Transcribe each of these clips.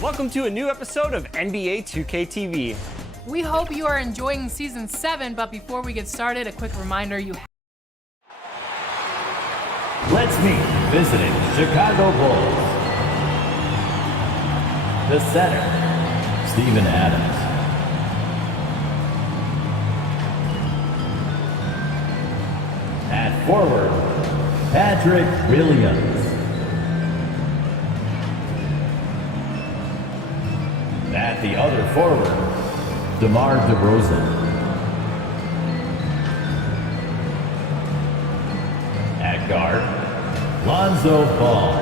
Welcome to a new episode of NBA 2K TV. We hope you are enjoying Season 7, but before we get started, a quick reminder Let's meet visiting Chicago Bulls. The center, Steven Adams. At forward, Patrick Williams. At the other forward, DeMar DeRozan. At guard, Lonzo Ball.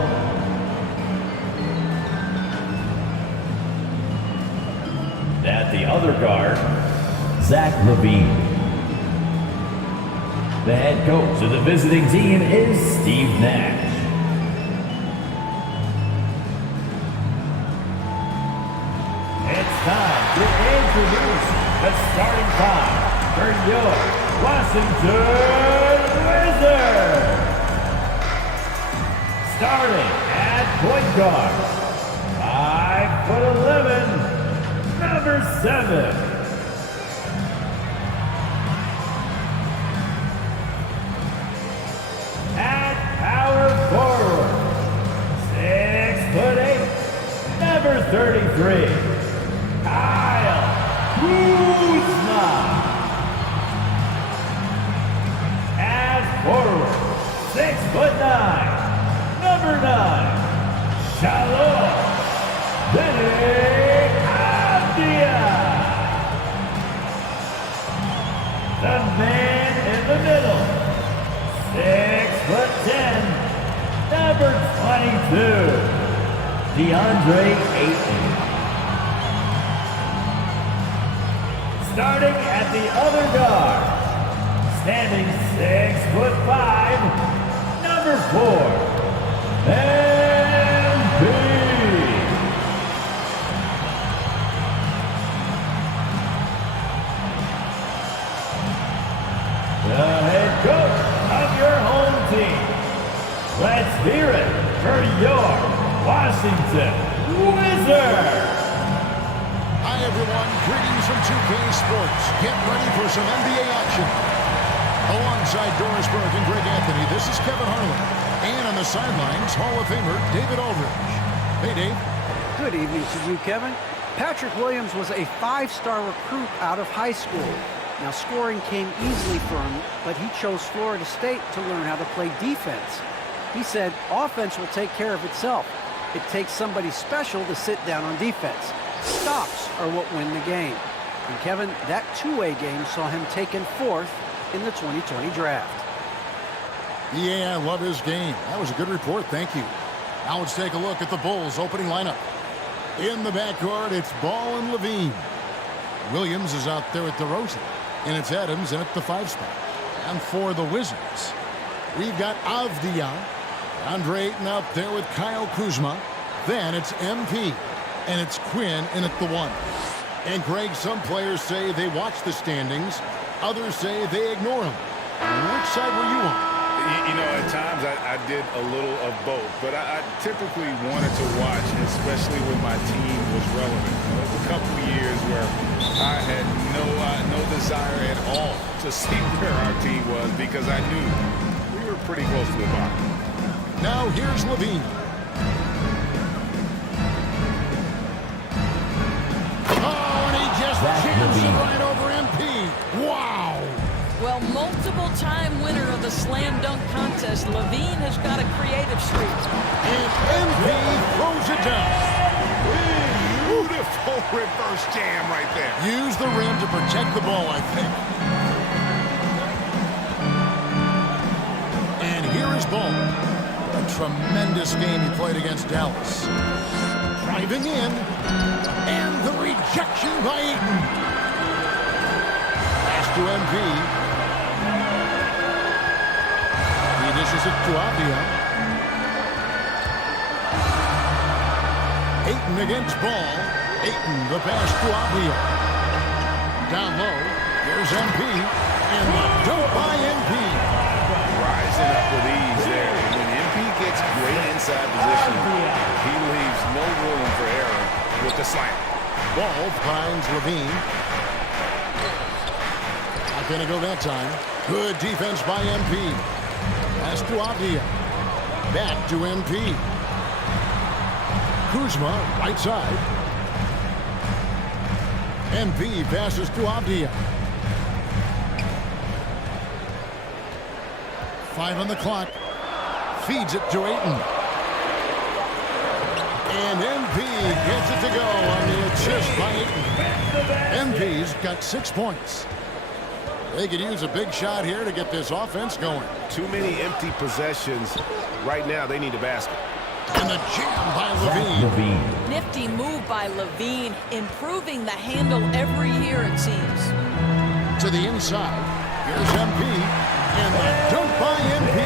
At the other guard, Zach LaVine. The head coach of the visiting team is Steve Nash. It's time to introduce the starting five for your Washington Wizards. Starting at point guard, 5'11", number 7. At power forward, 6'8", number 33. Kyle Kuzma. As forward, 6'9", number 9, Shalom Benedict. The man in the middle, 6'10", number 22, DeAndre Ayton. Starting at the other guard, standing 6'5", number 4, MP. The head coach of your home team. Let's hear it for your Washington Wizards. Hi everyone, greetings from 2K Sports. Get ready for some NBA action. Alongside Doris Burke and Greg Anthony, this is Kevin Harlan. And on the sidelines, Hall of Famer David Aldridge. Hey Dave. Good evening to you, Kevin. Patrick Williams was a 5-star recruit out of high school. Now, scoring came easily for him, but he chose Florida State to learn how to play defense. He said, offense will take care of itself. It takes somebody special to sit down on defense. Stops are what win the game. And Kevin, that two-way game saw him taken 4th in the 2020 draft. Yeah, I love his game. That was a good report, thank you. Now let's take a look at the Bulls' opening lineup. In the backcourt, it's Ball and LaVine. Williams is out there with DeRozan. And it's Adams in at the 5 spot. And for the Wizards, we've got Avdia, Andre Ayton out there with Kyle Kuzma. Then it's MP. And it's Quinn in at the 1. And Greg, some players say they watch the standings. Others say they ignore them. Which side were you on? You know, at times I did a little of both, but I typically wanted to watch, especially when my team was relevant. There was a couple of years where I had no desire at all to see where our team was because I knew we were pretty close to the bottom. Now here's LaVine. Oh, and he just jams it right over MP. Wow. Well, multiple-time winner of the slam dunk contest, LaVine has got a creative streak. And MP throws it down. Beautiful reverse jam right there. Use the rim to protect the ball, I think. And here is Ball. A tremendous game he played against Dallas. Driving in. And the rejection by Ayton. Pass to MP. He dishes it to Avdia. Ayton against Ball. Ayton, the pass to Avdia. Down low. Here's MP. And the dunk by MP. Rising up with ease there. And when MP gets great inside position, he leaves no room for error. with the slam. Ball finds Levine. Not going to go that time. Good defense by MP. Pass to Avdia. Back to MP. Kuzma, right side. MP passes to Avdia. 5 on the clock. Feeds it to Ayton. And MP gets it to go on the assist by Ayton. MP's got 6 points. They could use a big shot here to get this offense going. Too many empty possessions. Right now, they need a basket. And the jam by Levine. Nifty move by Levine, improving the handle every year, it seems. To the inside. Here's MP. And the dunk by MP.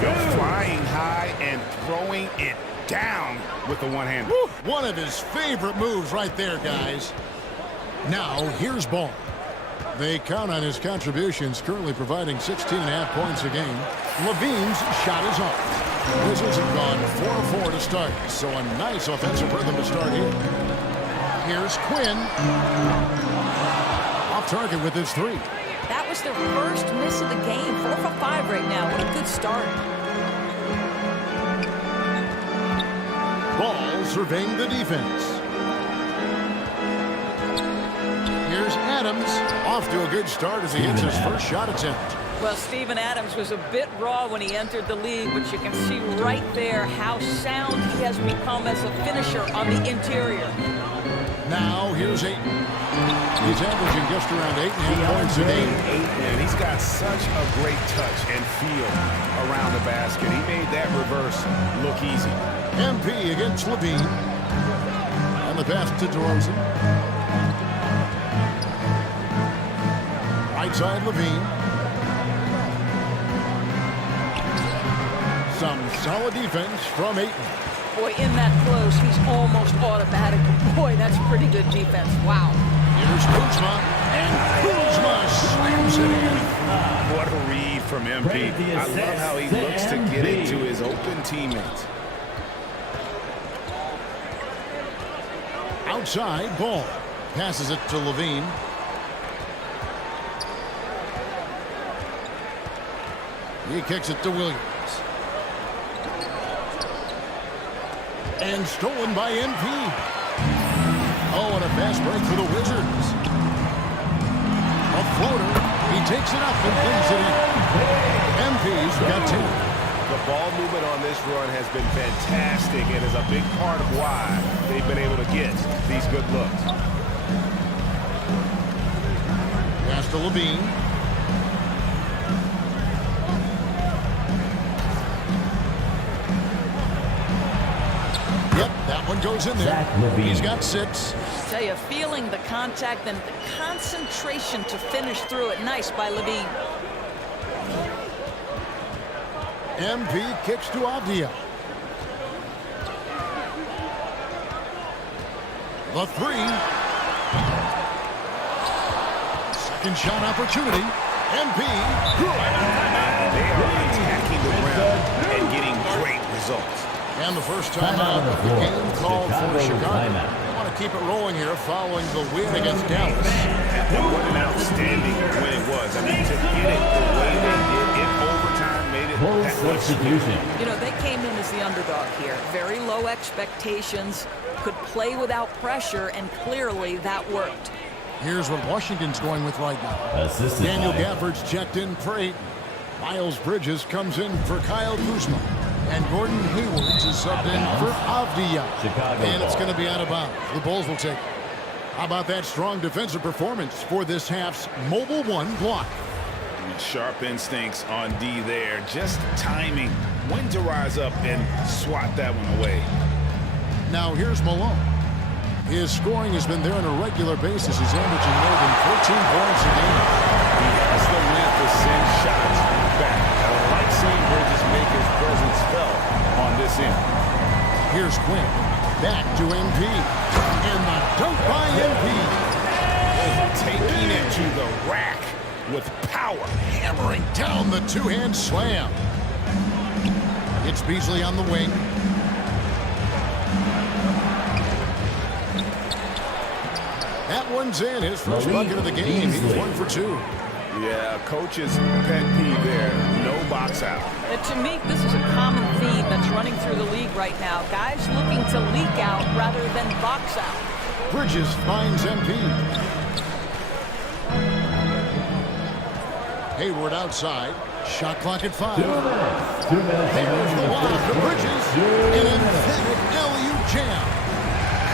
You're flying high and throwing it down with the one-hander. One of his favorite moves right there, guys. Now, here's Ball. They count on his contributions, currently providing 16.5 points a game. Levine's shot is off. Wizards have gone 4-4 to start, so a nice offensive rhythm to start here. Here's Quinn. Off target with his 3. That was their first miss of the game. 4 for 5 right now. What a good start. Ball surveying the defense. Here's Adams. Off to a good start as he hits his first shot attempt. Well, Steven Adams was a bit raw when he entered the league, but you can see right there how sound he has become as a finisher on the interior. Now, here's Ayton. He's averaging just around 8.5 points a game. And he's got such a great touch and feel around the basket. He made that reverse look easy. MP against Levine. And the pass to DeRozan. Right side, Levine. Some solid defense from Ayton. Boy, in that close, he's almost automatic. Boy, that's pretty good defense. Wow. Here's Kuzma. And Kuzma slams it in. What a read from MP. I love how he looks to get it to his open teammates. Outside, Ball. Passes it to Levine. He kicks it to Williams. And stolen by MP. Oh, and a fast break for the Wizards. A floater. He takes it up and brings it in. MP's got 10. The ball movement on this run has been fantastic and is a big part of why they've been able to get these good looks. Pass to Levine. Yep, that one goes in there. He's got 6. I tell you, feeling the contact and the concentration to finish through it. Nice by Levine. MP kicks to Avdia. The 3. Second shot opportunity. MP. They are attacking the rim and getting great results. And the first time out of the game called for Chicago. They want to keep it rolling here following the win against Dallas. What an outstanding win it was. I mean, to get it the way they did in overtime made it that much sweeter. You know, they came in as the underdog here. Very low expectations, could play without pressure, and clearly that worked. Here's what Washington's going with right now. Daniel Gafford's checked in for 8. Miles Bridges comes in for Kyle Kuzma. And Gordon Hayward is subbed in for Avdia. And it's going to be out of bounds. The Bulls will take it. How about that strong defensive performance for this half's Mobile One block? Sharp instincts on D there. Just timing when to rise up and swat that one away. Now here's Malone. His scoring has been there on a regular basis. He's averaging more than 14 points a game. He has the length to send shots back. I like seeing Bridges make his presence felt on this end. Here's Quinn. Back to MP. And the dunk by MP. Taking it to the rack with power. Hammering down the two-hand slam. It's Beasley on the wing. one's in. His first bucket of the game. He's 1 for 2. Yeah, coach's pet peeve there. No box out. And to me, this is a common theme that's running through the league right now. Guys looking to leak out rather than box out. Bridges finds MP. Hayward outside. Shot clock at 5. 2 minutes. 2 minutes. There's the lob to Bridges. An emphatic LU jam.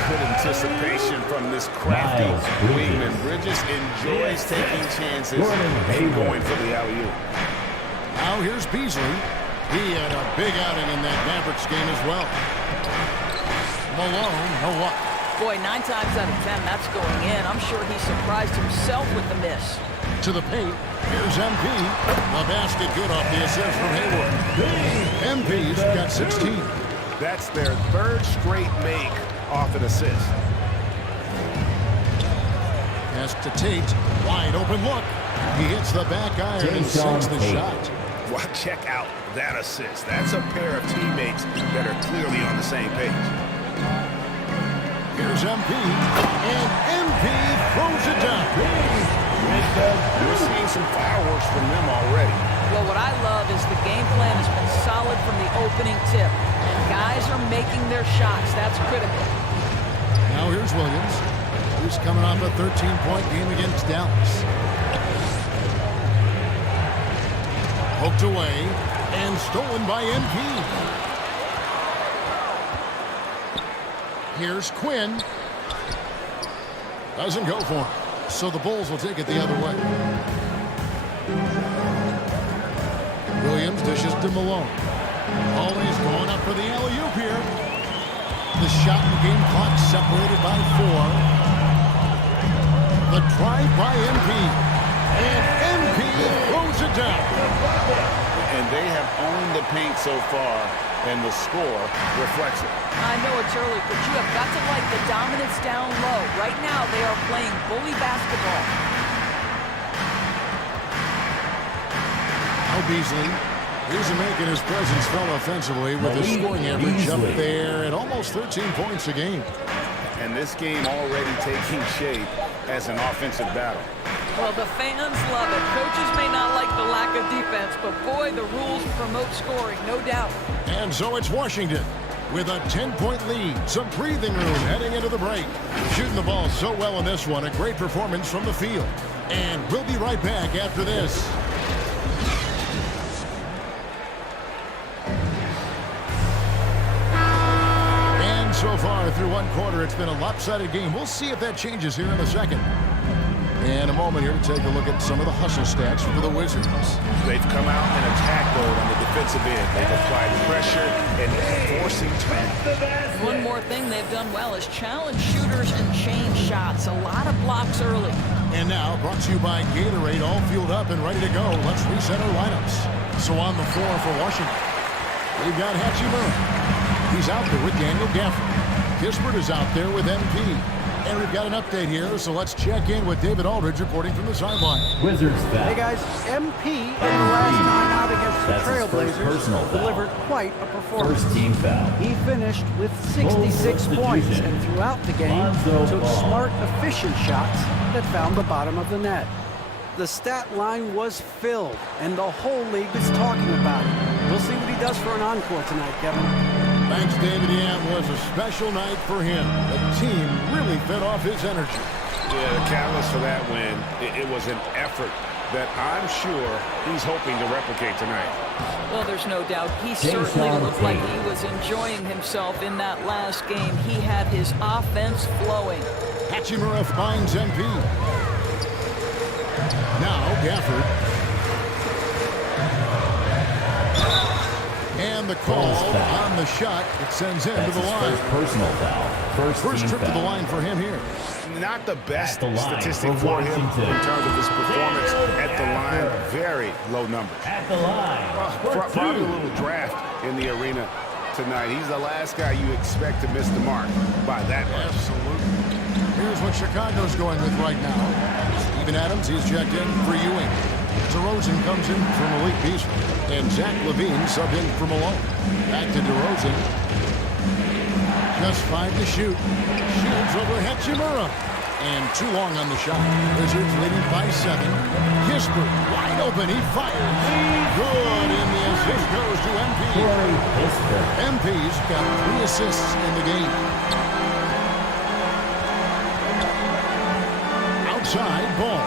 Good anticipation from this crafty wingman. Bridges enjoys taking chances and going for the alley-oop. Now here's Beasley. He had a big outing in that Mavericks game as well. Malone, no luck. Boy, 9 times out of 10, that's going in. I'm sure he surprised himself with the miss. To the paint. Here's MP. The basket good off the assist from Hayward. MP's got 16. That's their 3rd straight make off an assist. Pass to Tate. Wide open look. He hits the back iron and sinks the shot. Well, check out that assist. That's a pair of teammates that are clearly on the same page. Here's MP. And MP throws it down. We're seeing some fireworks from them already. Well, what I love is the game plan has been solid from the opening tip. And guys are making their shots. That's critical. Now here's Williams. He's coming off a 13-point game against Dallas. Poked away and stolen by MP. Here's Quinn. Doesn't go for him. So the Bulls will take it the other way. Williams dishes to Malone. Always going up for the alley-oop here. The shot and game clock separated by 4. The drive by MP. And MP throws it down. And they have owned the paint so far, and the score reflects it. I know it's early, but you have got to like the dominance down low. Right now, they are playing bully basketball. Now Beasley. He's making his presence felt offensively with his scoring average up there at almost 13 points a game. And this game already taking shape as an offensive battle. Well, the fans love it. Coaches may not like the lack of defense, but boy, the rules promote scoring, no doubt. And so it's Washington with a 10-point lead. Some breathing room heading into the break. Shooting the ball so well in this one. A great performance from the field. And we'll be right back after this. And so far through one quarter, it's been a lopsided game. We'll see if that changes here in a second. And a moment here to take a look at some of the hustle stats for the Wizards. They've come out in attack mode on the defensive end. They've applied pressure and forcing turnovers. One more thing they've done well is challenge shooters and change shots. A lot of blocks early. And now, brought to you by Gatorade, all fueled up and ready to go. Let's reset our lineups. So on the floor for Washington, we've got Hachimura. He's out there with Daniel Gafford. Kispert is out there with MP. And we've got an update here, so let's check in with David Aldridge reporting from the sideline. Wizards foul. Hey guys, MP in the last time out against the Trailblazers delivered quite a performance. First team foul. He finished with 66 points and throughout the game took smart, efficient shots that found the bottom of the net. The stat line was filled, and the whole league is talking about it. We'll see what he does for an encore tonight, Kevin. Thanks, David. Yeah, it was a special night for him. The team really fed off his energy. Yeah, the catalyst for that win, it was an effort that I'm sure he's hoping to replicate tonight. Well, there's no doubt. He certainly looked like he was enjoying himself in that last game. He had his offense flowing. Hachimura finds MP. Now Gafford. And the call on the shot, it sends him to the line. Personal foul. First trip to the line for him here. Not the best statistic for him in terms of his performance at the line. Very low numbers. At the line. Probably a little draft in the arena tonight. He's the last guy you expect to miss the mark by that much. Absolutely. Here's what Chicago's going with right now. Steven Adams, he's checked in for Ewing. DeRozan comes in for Malik Beasley. And Zach LaVine subbed in for Malone. Back to DeRozan. Just 5 to shoot. Shields over Hachimura. And too long on the shot. Wizards leading by 7. Kispert wide open. He fires. Good. And the assist goes to MP. MP's got 3 assists in the game. Outside Ball.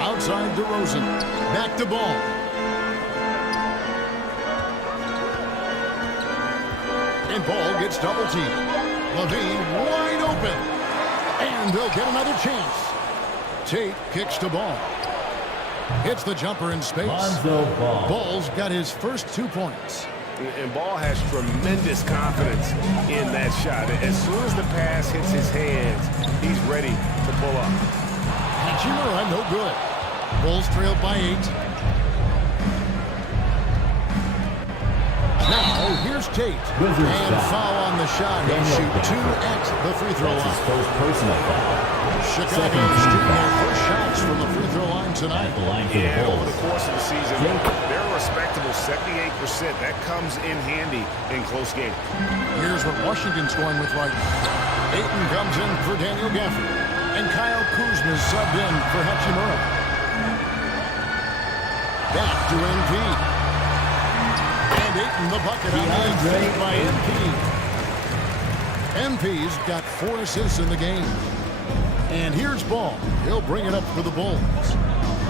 Outside DeRozan. Back to Ball. And Ball gets double teamed. Levine wide open. And they'll get another chance. Tate kicks to Ball. Hits the jumper in space. Ball's got his first 2 points. And Ball has tremendous confidence in that shot. As soon as the pass hits his hands, he's ready to pull up. Hachimura, no good. Bulls trailed by 8. Now, here's Tate. And foul on the shot. He'll shoot 2 at the free throw line. His first personal foul. Chicago's shooting their first shots from the free throw line tonight. Yeah, over the course of the season, they're a respectable 78%. That comes in handy in close games. Here's what Washington's going with right now. Ayton comes in for Daniel Gafford. And Kyle Kuzma's subbed in for Hachimura. Back to NP. And Ayton the bucket on the exit by MP. MP's got 4 assists in the game. And here's Ball. He'll bring it up for the Bulls.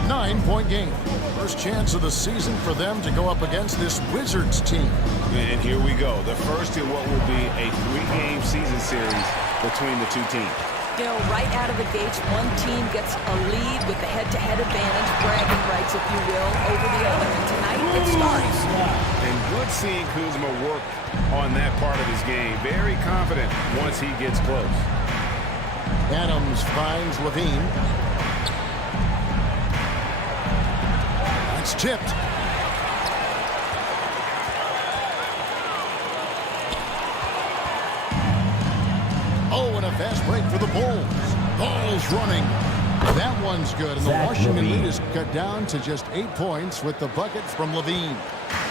9-point game. First chance of the season for them to go up against this Wizards team. And here we go. The first in what will be a 3-game season series between the 2 teams. You know, right out of the gates, one team gets a lead with the head-to-head advantage, bragging rights, if you will, over the other. And tonight, it starts. And good seeing Kuzma work on that part of his game. Very confident once he gets close. Adams finds Levine. It's tipped. Oh, and a fast break for the Bulls. Ball's running. That one's good, and the Washington lead is cut down to just 8 points with the bucket from Levine.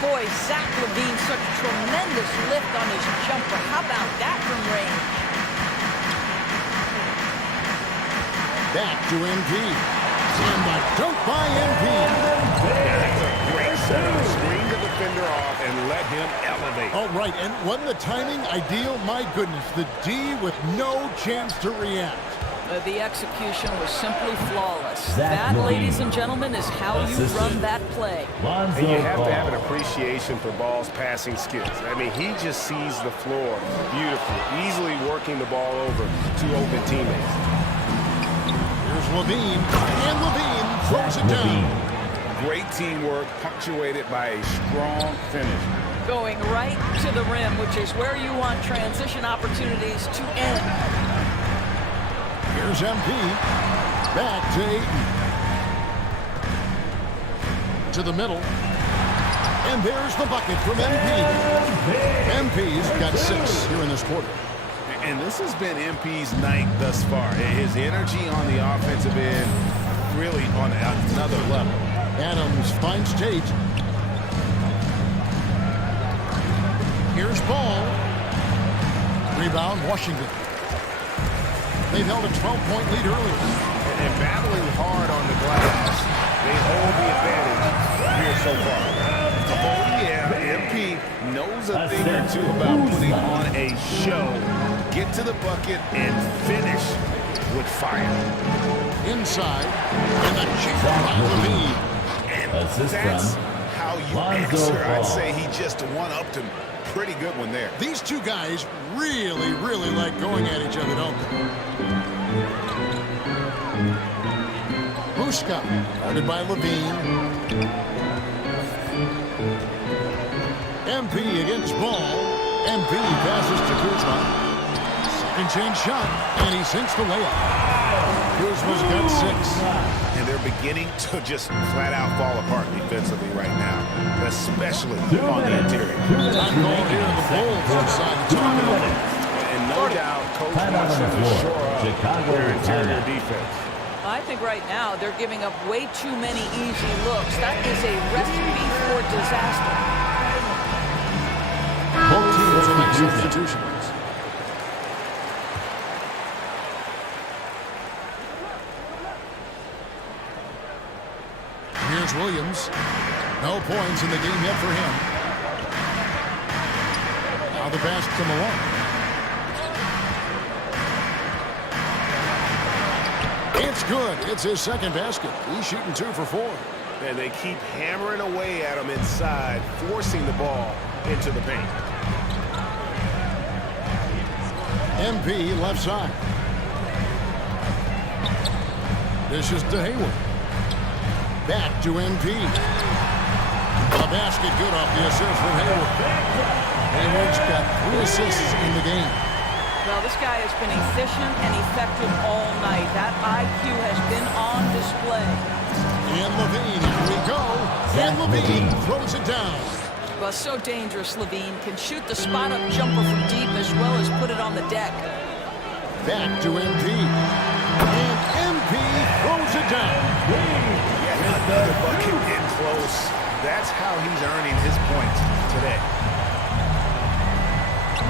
Boy, Zach Levine, such tremendous lift on his jumper. How about that from range? Back to MP. And the dunk by MP. That's a great setup. Screen the defender off and let him elevate. All right, and wasn't the timing ideal? My goodness, the D with no chance to react. The execution was simply flawless. That, ladies and gentlemen, is how you run that play. And you have to have an appreciation for Ball's passing skills. I mean, he just sees the floor beautifully, easily working the ball over to open teammates. Here's Levine, and Levine throws it down. Great teamwork, punctuated by a strong finish. Going right to the rim, which is where you want transition opportunities to end. Here's MP. Back to Ayton. To the middle. And there's the bucket from MP. MP's got 6 here in this quarter. And this has been MP's night thus far. His energy on the offensive end really on another level. Adams finds Tate. Here's Ball. Rebound, Washington. They've held a 12-point lead earlier. And battling hard on the glass, they hold the advantage here so far. Oh, yeah, MP knows a thing or two about putting on a show. Get to the bucket and finish with fire. Inside, and the chip by Levine. And that's how you answer. I'd say he just one-upped him. Pretty good one there. These two guys really, really like going at each other, don't they? Muska, guarded by Levine. MP against Ball. MP passes to Kuzma. Second chance shot, and he sinks the layup. Kuzma's got 6. And they're beginning to just flat out fall apart defensively right now, especially on the interior. Time called here, the Bulls inside the top. And no doubt, Coach wants them to shore up their interior defense. I think right now they're giving up way too many easy looks. That is a recipe for disaster. Both teams will make substitutions. Williams. No points in the game yet for him. Now the pass to Malone. It's good. It's his second basket. He's shooting 2 for 4. And they keep hammering away at him inside, forcing the ball into the paint. MP left side. This is to Hayward. Back to MP. A basket good off the assist from Hayward. Hayward's got 3 assists in the game. Well, this guy has been efficient and effective all night. That IQ has been on display. And Levine, here we go. And Levine throws it down. Well, so dangerous, Levine. Can shoot the spot-up jumper from deep as well as put it on the deck. Back to MP. And MP throws it down. Yeah, another bucket in close. That's how he's earning his points today.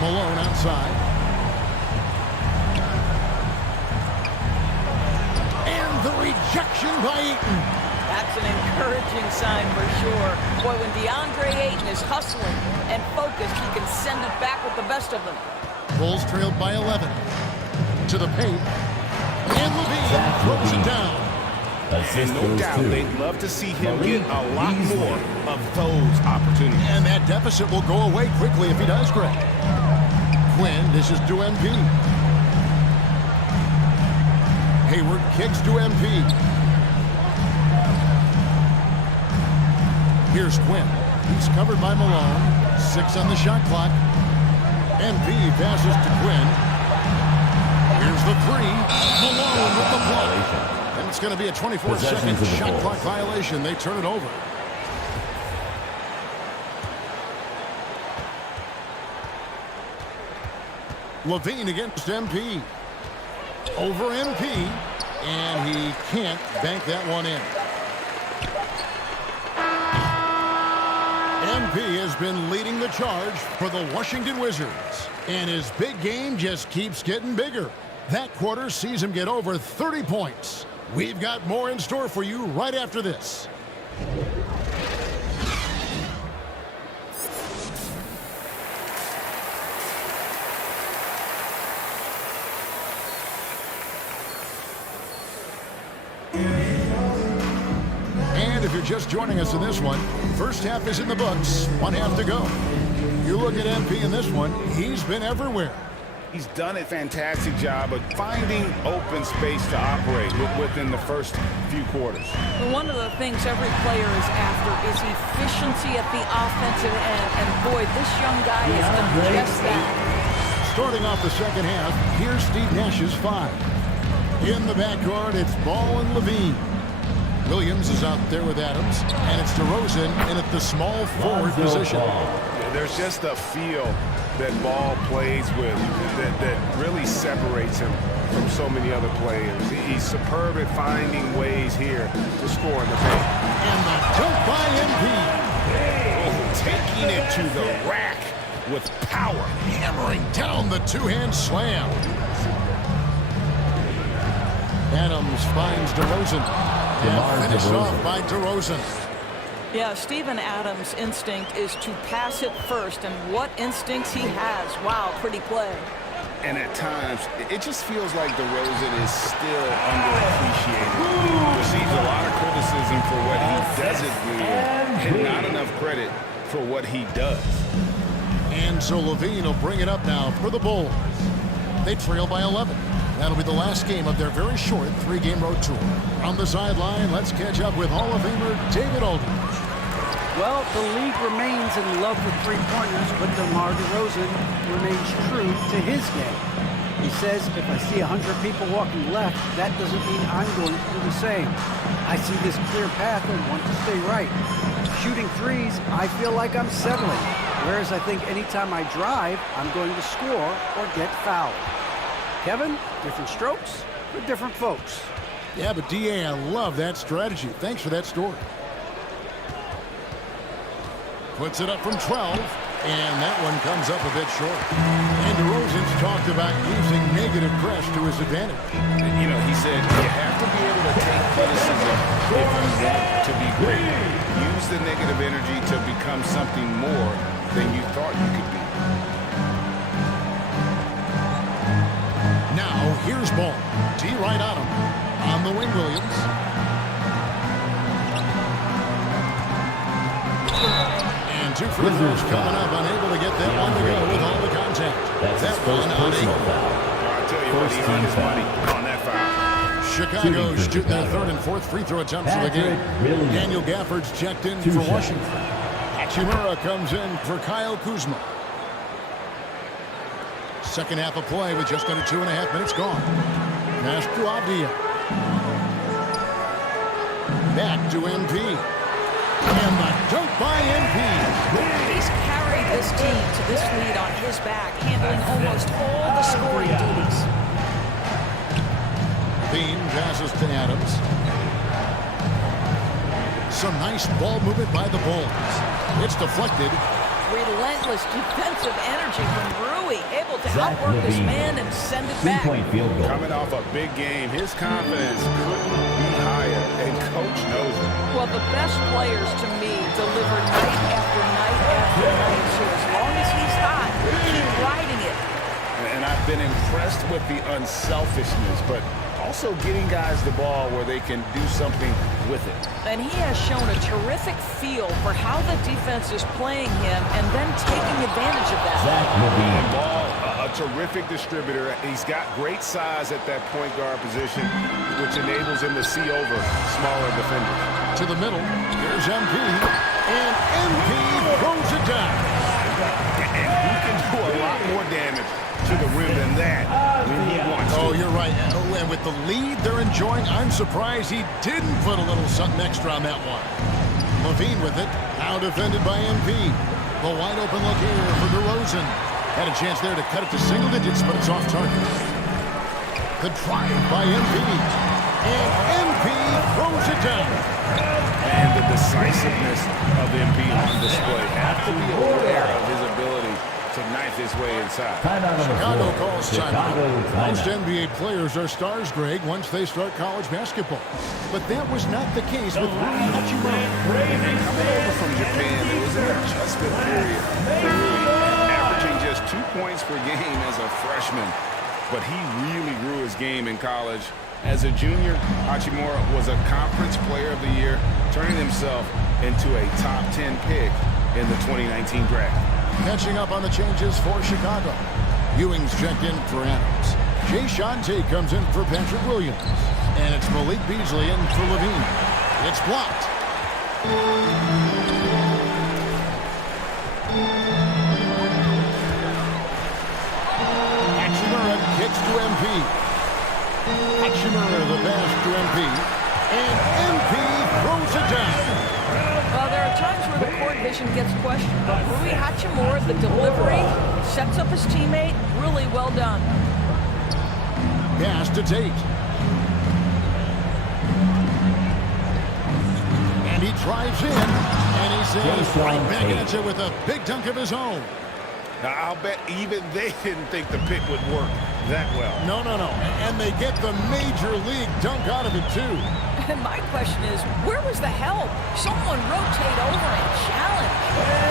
Malone outside. And the rejection by Ayton. That's an encouraging sign for sure. Boy, when DeAndre Ayton is hustling and focused, he can send it back with the best of them. Bulls trailed by 11. To the paint. And Levine throws it down. And no doubt they'd love to see him get a lot more of those opportunities. And that deficit will go away quickly if he does, Greg. Quinn, this is to MP. Hayward kicks to MP. Here's Quinn. He's covered by Malone. 6 on the shot clock. MP passes to Quinn. Here's the 3. Malone with the block. And it's going to be a 24-second shot clock violation. They turn it over. Levine against MP. Over MP. And he can't bank that one in. MP has been leading the charge for the Washington Wizards. And his big game just keeps getting bigger. That quarter sees him get over 30 points. We've got more in store for you right after this. And if you're just joining us in this one, first half is in the books, 1 half to go. You look at MP in this one, he's been everywhere. He's done a fantastic job of finding open space to operate within the first few quarters. Well, one of the things every player is after is efficiency at the offensive end. And boy, this young guy has done just that. Starting off the second half, here's Steve Nash's 5. In the backcourt, it's Ball and Levine. Williams is out there with Adams, and it's DeRozan in at the small forward position. There's just a feel that Ball plays with that really separates him from so many other players. He's superb at finding ways here to score in the paint. And the dunk by MP. Oh, taking it to the rack with power. Hammering down the two-hand slam. Adams finds DeRozan. And finished off by DeRozan. Yeah, Steven Adams' instinct is to pass it first, and what instincts he has. Wow, pretty play. And at times, it just feels like DeRozan is still underappreciated. Receives a lot of criticism for what he doesn't do, and not enough credit for what he does. And so Levine will bring it up now for the Bulls. They trail by 11. That'll be the last game of their very short 3-game road tour. On the sideline, let's catch up with Hall of Famer David Aldridge. Well, the league remains in love with three-pointers, but DeMar DeRozan remains true to his game. He says, if I see 100 people walking left, that doesn't mean I'm going to do the same. I see this clear path and want to stay right. Shooting threes, I feel like I'm settling. Whereas I think anytime I drive, I'm going to score or get fouled. Kevin, different strokes for different folks. Yeah, but DA, I love that strategy. Thanks for that story. Puts it up from 12. And that one comes up a bit short. And DeRozan's talked about using negative press to his advantage. You know, he said you have to be able to take criticism if you want to be great. Use the negative energy to become something more than you thought you could be. Now, here's ball. T right on him. On the wing, Williams. And two free throws coming up. Unable to get that one to go with all the contact. That's his first personal foul. I'll tell you what, he earned his money on that foul. Chicago shooting their third and fourth free throw attempts of the game. Daniel Gafford's checked in for Washington. Hachimura comes in for Kyle Kuzma. Second half of play with just under 2.5 minutes gone. Pass to Avdia. Back to MP. And the dunk by MP. He's carried this team to this lead on his back, handling almost all the scoring duties. Bean passes to Adams. Some nice ball movement by the Bulls. It's deflected. Relentless defensive energy from Rui, able to outwork his man and send it back. Two-point field goal. Coming off a big game, his confidence couldn't be higher, and Coach knows it. Well, the best players to me deliver night after night after night. So as long as he's hot, keep riding it. And I've been impressed with the unselfishness, but also getting guys the ball where they can do something with it. And he has shown a terrific feel for how the defense is playing him and then taking advantage of that. And Ball, a terrific distributor. He's got great size at that point guard position, which enables him to see over smaller defenders. To the middle. Here's MP. And MP throws it down. And he can do a lot more damage to the rim than that when he wants to. Oh, you're right. And with the lead they're enjoying, I'm surprised he didn't put a little something extra on that one. Levine with it. Now defended by MP. The wide open look here for DeRozan. Had a chance there to cut it to single digits, but it's off target. The drive by MP. And MP throws it down. And the decisiveness of MP on display. Have to be aware of his ability to knife his way inside. Chicago calls timeout. Most NBA players are stars, Greg, once they start college basketball. But that was not the case with Rui Hachimura. Coming over from Japan, there was an adjustment period. Averaging just 2 points per game as a freshman. But he really grew his game in college. As a junior, Hachimura was a Conference Player of the Year, turning himself into a top 10 pick in the 2019 draft. Catching up on the changes for Chicago. Ewing's checked in for Adams. Jay Shante comes in for Patrick Williams. And it's Malik Beasley in for Levine. It's blocked. Hachimura kicks to MP. Hachimura the pass to MP. And MP throws it down. Well, there are times where the court vision gets questioned, but Rui Hachimura, the delivery, sets up his teammate, really well done. Pass to Tate. And he drives in, and he says right back at you with a big dunk of his own. Now, I'll bet even they didn't think the pick would work that well. No. And they get the major league dunk out of it, too. And my question is, where was the help? Someone rotate over and challenge.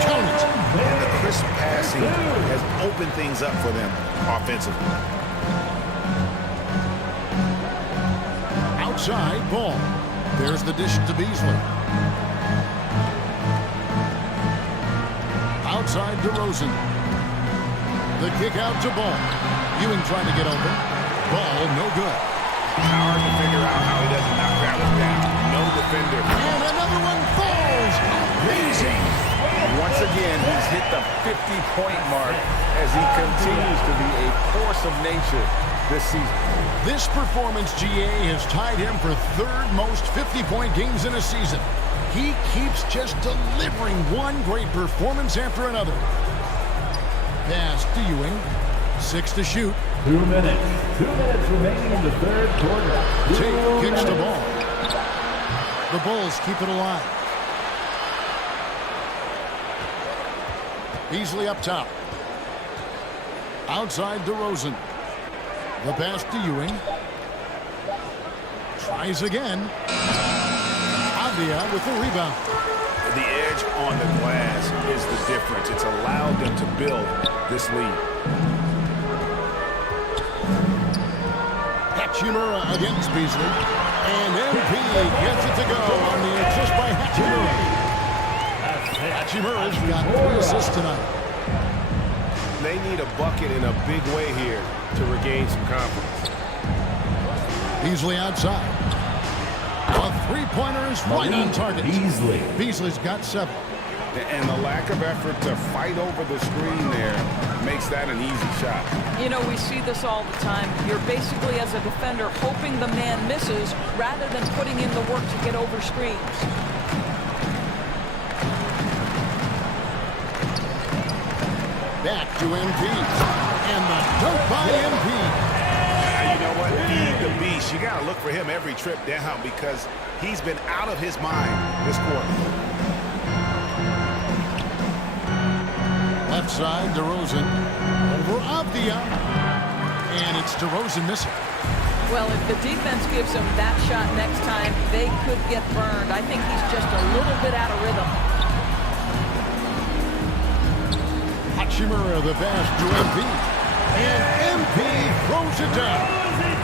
Count it. And the crisp passing has opened things up for them offensively. Outside ball. There's the dish to Beasley. Outside DeRozan. The kick out to Ball. Ewing trying to get open. Ball no good. Hard to figure out how he doesn't knock that one down. No defender. And another one falls. Amazing. Once again, he's hit the 50-point mark as he continues to be a force of nature this season. This performance, GA, has tied him for third most 50-point games in a season. He keeps just delivering one great performance after another. Pass to Ewing. 6 to shoot. 2 minutes. 2 minutes remaining in the third quarter. Tate kicks the ball. The Bulls keep it alive. Beasley up top. Outside DeRozan. The pass to Ewing. Tries again. Avdia with the rebound. The edge on the glass is the difference. It's allowed them to build this lead. Hachimura against Beasley. And MP gets it to go on the assist by Hachimura. Hachimura's got 3 assists tonight. They need a bucket in a big way here to regain some confidence. Beasley outside. A three-pointer is right on target. Beasley's got 7. And the lack of effort to fight over the screen there makes that an easy shot. You know, we see this all the time. You're basically, as a defender, hoping the man misses rather than putting in the work to get over screens. Back to MP. And the dunk by MP. Now, you know what? Feed the beast. You got to look for him every trip down because he's been out of his mind this quarter. Left side, DeRozan. Over Avdia. And it's DeRozan missing. Well, if the defense gives him that shot next time, they could get burned. I think he's just a little bit out of rhythm. Hachimura the pass to MP. And MP throws it down.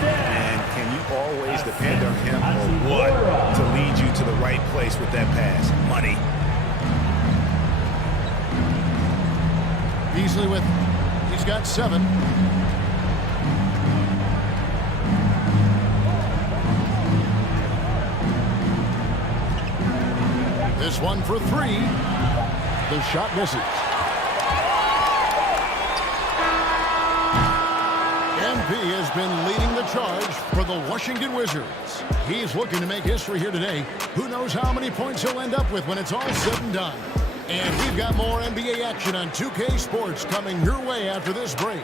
And can you always depend on him or what to lead you to the right place with that pass? Money. Beasley with, he's got 7. This one for 3. The shot misses. MP has been leading the charge for the Washington Wizards. He's looking to make history here today. Who knows how many points he'll end up with when it's all said and done. And we've got more NBA action on 2K Sports coming your way after this break.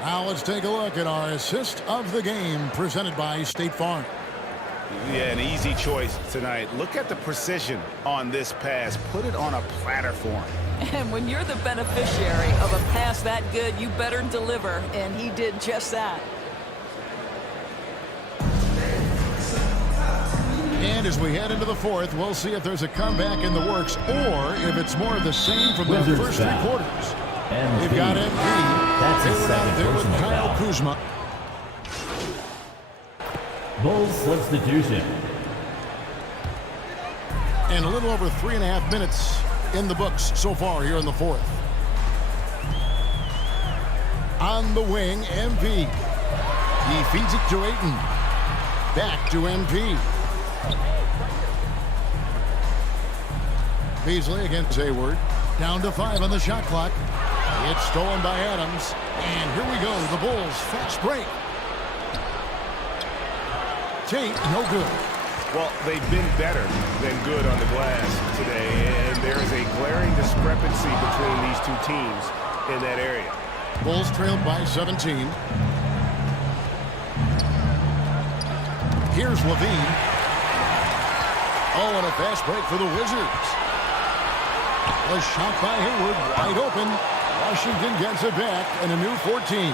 Now let's take a look at our assist of the game presented by State Farm. Yeah, an easy choice tonight. Look at the precision on this pass. Put it on a platter for him. And when you're the beneficiary of a pass that good, you better deliver, and he did just that. And as we head into the 4th, we'll see if there's a comeback in the works or if it's more of the same from the first 3 quarters. They've got MP. They were out there with Kyle Kuzma. Bulls substitution. And a little over 3.5 minutes in the books so far here in the 4th. On the wing, MP. He feeds it to Ayton. Back to MP. Beasley against Hayward. Down to 5 on the shot clock. It's stolen by Adams. And here we go. The Bulls fast break. Tate, no good. Well, they've been better than good on the glass today, and there is a glaring discrepancy between these two teams in that area. Bulls trailed by 17. Here's Levine. Oh, and a fast break for the Wizards. A shot by Hayward, wide open. Washington gets it back, and a new 14.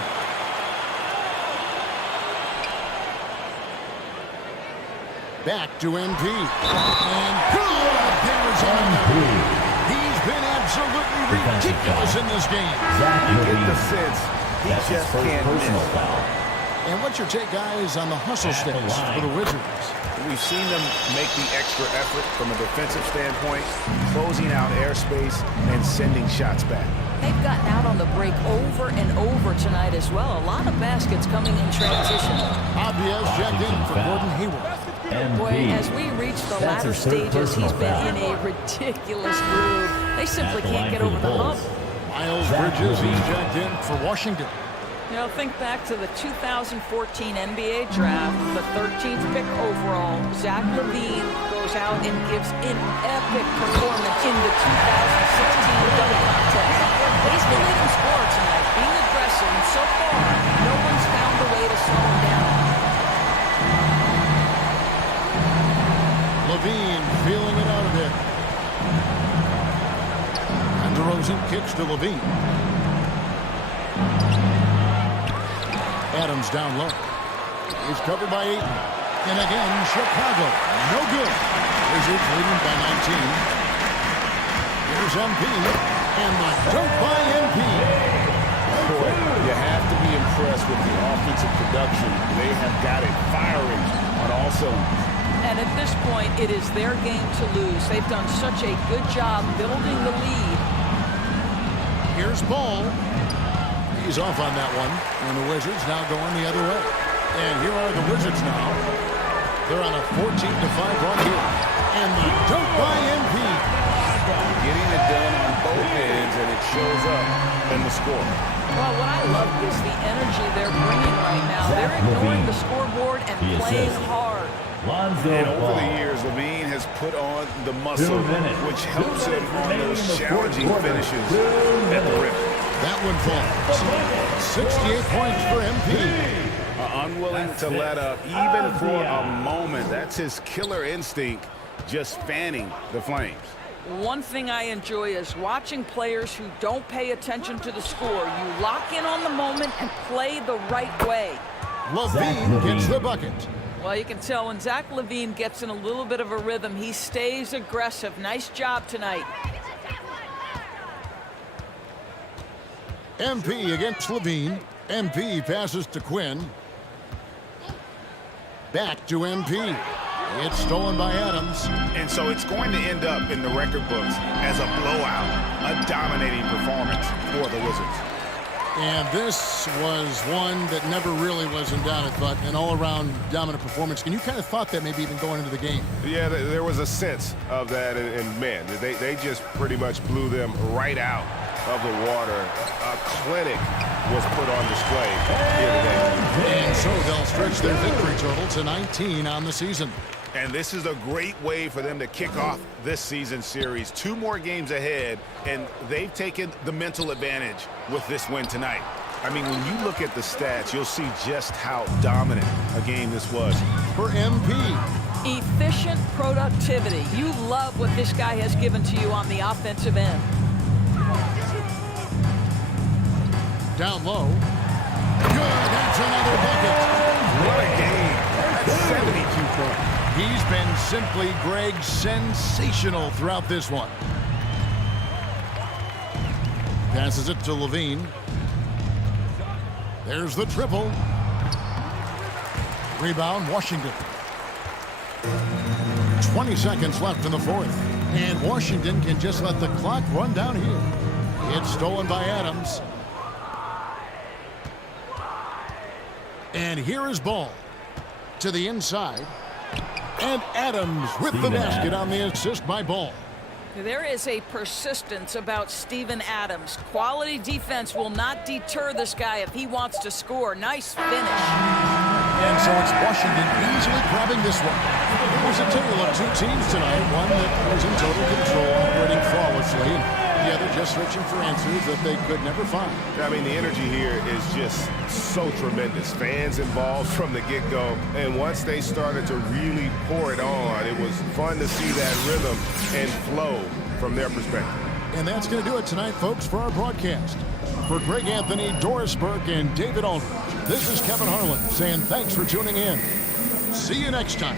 Back to MP. And good there's He's been absolutely ridiculous in this game. You get the sense he just can't miss. And what's your take, guys, on the hustle sticks for the Wizards? We've seen them make the extra effort from a defensive standpoint, closing out airspace and sending shots back. They've gotten out on the break over and over tonight as well. A lot of baskets coming in transition. Obvious checked in for Gordon Hayward. Boy, as we reach the latter stages, he's been in a ridiculous groove. They simply can't get over the hump. Miles Bridges, he's checked in for Washington. You know, think back to the 2014 NBA draft, the 13th pick overall. Zach LaVine goes out and gives an epic performance in the 2016 dunk contest. He's the leading scorer tonight, being aggressive, and so far, no one's found a way to slow him down. LaVine feeling it out of it. Decent kicks to Levine. Adams down low. He's covered by Ayton. And again, Chicago. No good. Wizards leading by 19. Here's MP. And the dunk by MP. Boy, you have to be impressed with the offensive production. They have got it firing on all cylinders. And at this point, it is their game to lose. They've done such a good job building the lead. Here's Ball. He's off on that one. And the Wizards now going the other way. And here are the Wizards now. They're on a 14-5 run here. And the dunk by MP. Getting it done on both ends, and it shows up in the score. Well, what I love is the energy they're bringing right now. They're ignoring the scoreboard and playing hard. And over the years, Levine has put on the muscle, which helps him on those challenging finishes at the rim. That one falls. 68 points for MP. Unwilling to let up, even for a moment. That's his killer instinct, just fanning the flames. One thing I enjoy is watching players who don't pay attention to the score. You lock in on the moment and play the right way. Levine gets the bucket. Well, you can tell when Zach LaVine gets in a little bit of a rhythm, he stays aggressive. Nice job tonight. MP against Levine. MP passes to Quinn. Back to MP. It's stolen by Adams. And so it's going to end up in the record books as a blowout, a dominating performance for the Wizards. And this was one that never really was in doubt, I thought, an all-around dominant performance. And you kind of thought that maybe even going into the game. Yeah, there was a sense of that, and man, they just pretty much blew them right out of the water. A clinic was put on display here today. And so they'll stretch their victory total to 19 on the season. And this is a great way for them to kick off this season series. 2 more games ahead, and they've taken the mental advantage with this win tonight. I mean, when you look at the stats, you'll see just how dominant a game this was. For MP. Efficient productivity. You love what this guy has given to you on the offensive end. Down low. Good. That's another bucket. What a game. That's 72 points. He's been simply, Greg, sensational throughout this one. Passes it to Levine. There's the triple. Rebound, Washington. 20 seconds left in the fourth. And Washington can just let the clock run down here. It's stolen by Adams. And here is Ball to the inside. And Adams with the basket on the assist by Ball. There is a persistence about Steven Adams. Quality defense will not deter this guy if he wants to score. Nice finish. And so it's Washington easily grabbing this one. It was a tale of 2 teams tonight. One that was in total control, operating flawlessly. And the other just searching for answers that they could never find. I mean, the energy here is just so tremendous. Fans involved from the get-go. And once they started to really pour it on, it was fun to see that rhythm and flow from their perspective. And that's going to do it tonight, folks, for our broadcast. For Greg Anthony, Doris Burke, and David Aldridge, this is Kevin Harlan saying thanks for tuning in. See you next time.